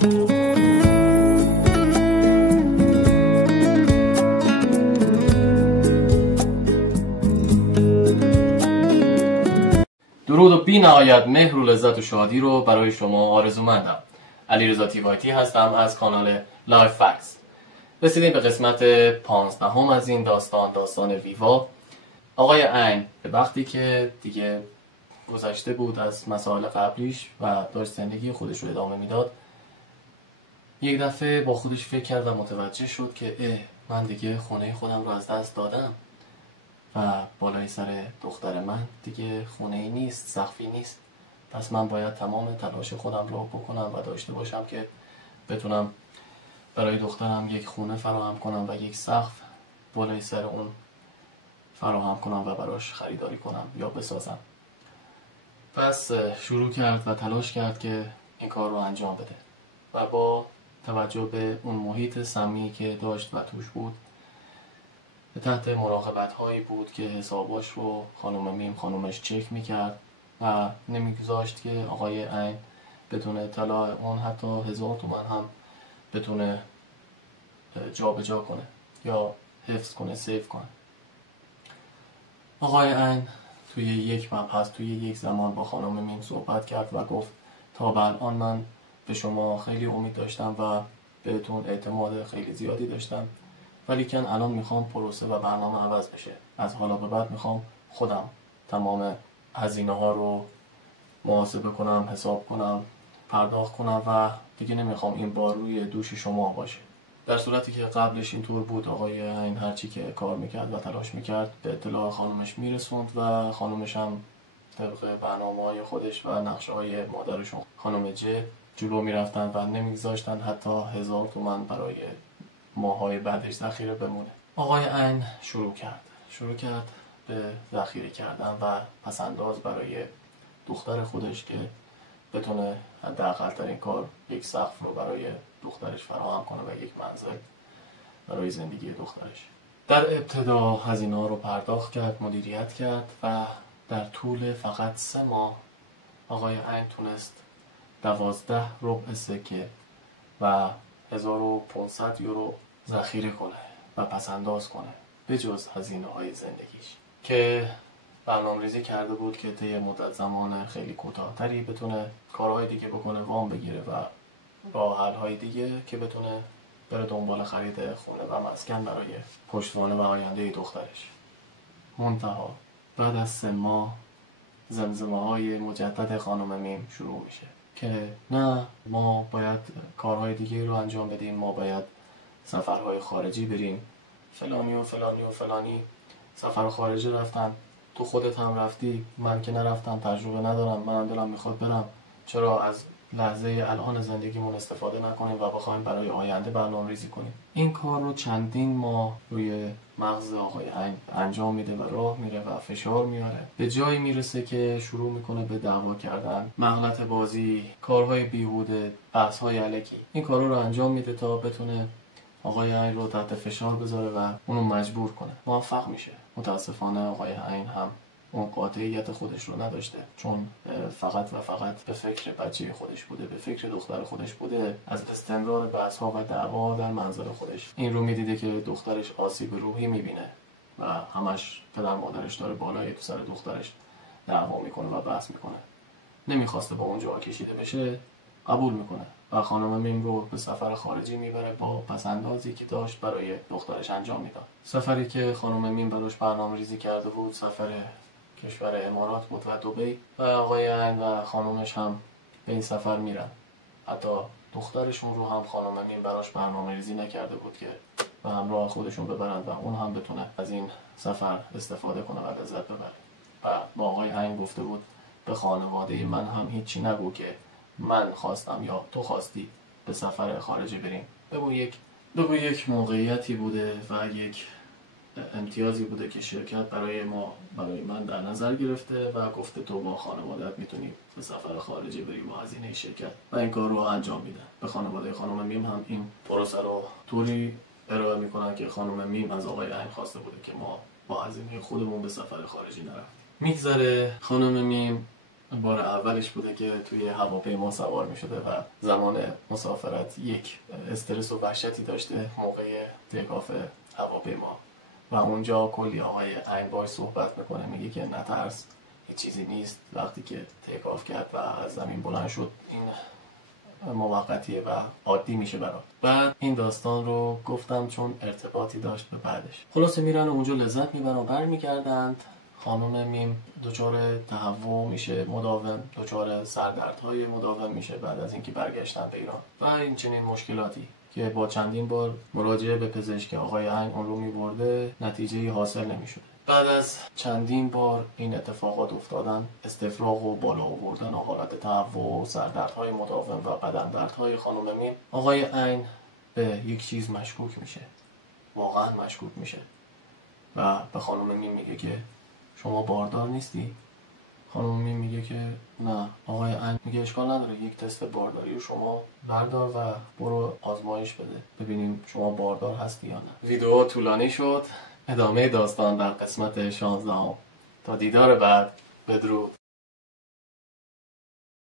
درود و بی نهایت مهر و لذت و شادی رو برای شما آرزومندم. علیرضا تیوایتی هستم از کانال لایف فکس. رسیدیم به قسمت 15 از این داستان ویوا. آقای عین به وقتی که دیگه گذشته بود از مسائل قبلیش و داشت زندگی خودش رو ادامه میداد، یک دفعه با خودش فکر کرد و متوجه شد که من دیگه خونه خودم رو از دست دادم و بالای سر دختر من دیگه خونه‌ای نیست، سقفی نیست. پس من باید تمام تلاش خودم رو بکنم و داشته باشم که بتونم برای دخترم یک خونه فراهم کنم و یک سقف بالای سر اون فراهم کنم و براش خریداری کنم یا بسازم. پس شروع کرد و تلاش کرد که این کار رو انجام بده و با توجه به اون محیط سمی که داشت و توش بود، تحت مراقبت هایی بود که حساباش رو خانم میم خانومش چک میکرد و نمیگذاشت که آقای عین بتونه اطلاع اون حتی 1000 تومان هم بتونه جا به جا کنه یا حفظ کنه، سیف کنه. آقای عین توی یک مبحث، توی یک زمان با خانم میم صحبت کرد و گفت تا به الان من به شما خیلی امید داشتم و بهتون اعتماد خیلی زیادی داشتم، ولی که الان میخوام پروسه و برنامه عوض بشه. از حالا به بعد میخوام خودم تمام هزینه ها رو محاسبه کنم، حساب کنم، پرداخت کنم و دیگه نمیخوام این بار روی دوش شما باشه. در صورتی که قبلش اینطور بود، آقای عین هرچی که کار میکرد و تلاش میکرد به اطلاع خانومش میرسوند و خانومش هم طبق برنامه‌های خودش و نقشه‌های مادرشون خانم جلو میرفتن و نمیگذاشتن حتی 1000 تومان برای ماهای بعدش ذخیره بمونه. آقای عین شروع کرد به ذخیره کردن و پسنداز برای دختر خودش که بتونه حداقل ترین کار یک سقف رو برای دخترش فراهم کنه و یک منزل برای زندگی دخترش. در ابتدا هزینه‌ها رو پرداخت کرد، مدیریت کرد و در طول فقط 3 ماه آقای عین تونست 12 ربع سکه و 1500 یورو ذخیره کنه و پسنداز کنه به جز هزینه‌های زندگیش، که برنامه‌ریزی کرده بود که طی مدت زمان خیلی کوتاه‌تری بتونه کارهای دیگه بکنه، وام بگیره و راه حل‌های دیگه که بتونه بره دنبال خرید خونه و مسکن برای پشتوانه و آینده دخترش. منتها بعد از 3 ماه زمزمه‌های مجدد خانم میم شروع میشه که نه، ما باید کارهای دیگه رو انجام بدیم، ما باید سفرهای خارجی بریم، فلانی و فلانی و فلانی سفر خارجی رفتن، تو خودت هم رفتی، من که نرفتم، تجربه ندارم، منم دلم میخواد برم، چرا از لحظه الان زندگیمون استفاده نکنیم و بخوایم برای آینده برنامه‌ریزی کنیم. این کار رو چندین ماه روی مغز آقای عین انجام میده و راه میره و فشار میاره، به جایی میرسه که شروع میکنه به دعوا کردن، مغلطه بازی، کارهای بیهوده، بحث‌های الکی. این کارا رو انجام میده تا بتونه آقای عین رو تحت فشار بذاره و اونو مجبور کنه. موفق میشه. متاسفانه آقای عین هم اون قاطعیت خودش رو نداشته، چون فقط به فکر بچه خودش بوده، به فکر دختر خودش بوده. از استمرار بحث‌ها و دعوا در منزل خودش این رو میدیده که دخترش آسیب روحی میبینه و همش پدر مادرش داره بالای تو سر دخترش دعوا میکنه و بحث میکنه. نمیخواسته با اونجا کشیده بشه، قبول میکنه و خانم میم رو به سفر خارجی میبره با پسندازی که داشت برای دخترش انجام میداد. سفری که خانم میم براش برنامه‌ریزی کرده بود سفر کشور امارات بود و دبی و آقای عین و خانومش هم به این سفر میرن. حتی دخترشون رو هم خانم میم براش برنامه‌ریزی نکرده بود که به همراه خودشون ببرن و اون هم بتونه از این سفر استفاده کنه و لذت ببره. و با آقای عین گفته بود به خانواده من هم هیچی نگو که من خواستم یا تو خواستی به سفر خارجی بریم. بگو یک موقعیتی بوده و یک امتیازی بوده که شرکت برای من در نظر گرفته و گفته تو با خانوادت میتونی به سفر خارجی بریم با هزینه شرکت و این کار رو انجام میدن. به خانواده خانم میم هم این پروسه رو طوری ارائه میکنن که خانم میم از آقای عین خواسته بوده که ما با هزینه خودمون به سفر خارجی نرفتیم. میگذره خانم میم بار اولش بوده که توی هواپیما سوار می شده و زمان مسافرت یک استرس و وحشتی داشته موقع تیکاف هواپیما و اونجا کلی آقای عین باش صحبت میکنه، میگه که نترس، هیچ چیزی نیست. وقتی که تیکاف کرد و از زمین بلند شد این موقتیه و عادی میشه برات. بعد این داستان رو گفتم چون ارتباطی داشت به بعدش. خلاصه میرن و اونجا لذت میبرن و برمیگردند. خانم میم دچار تهوع میشه مداوم، دچار سردردهای مداوم میشه بعد از اینکه برگشتن به ایران و این چنین مشکلاتی که با چندین بار مراجعه به پزشک آقای عین اون رو میبرده نتیجه‌ای حاصل نمیشده. بعد از چندین بار این اتفاقات افتادن، استفراغ و بالا آوردن حالت تهوع و سردردهای مداوم و بدن دردهای خانم میم، آقای عین به یک چیز مشکوک میشه، واقعا مشکوک میشه و به خانم میم میگه که شما باردار نیستی؟ خانم میم میگه که نه. آقای عین میگه اشکال نداره، یک تست بارداری رو شما بردار و برو آزمایش بده ببینیم شما باردار هستی یا نه. ویدیو طولانی شد، ادامه داستان در قسمت 16. تا دیدار بعد، بدرود.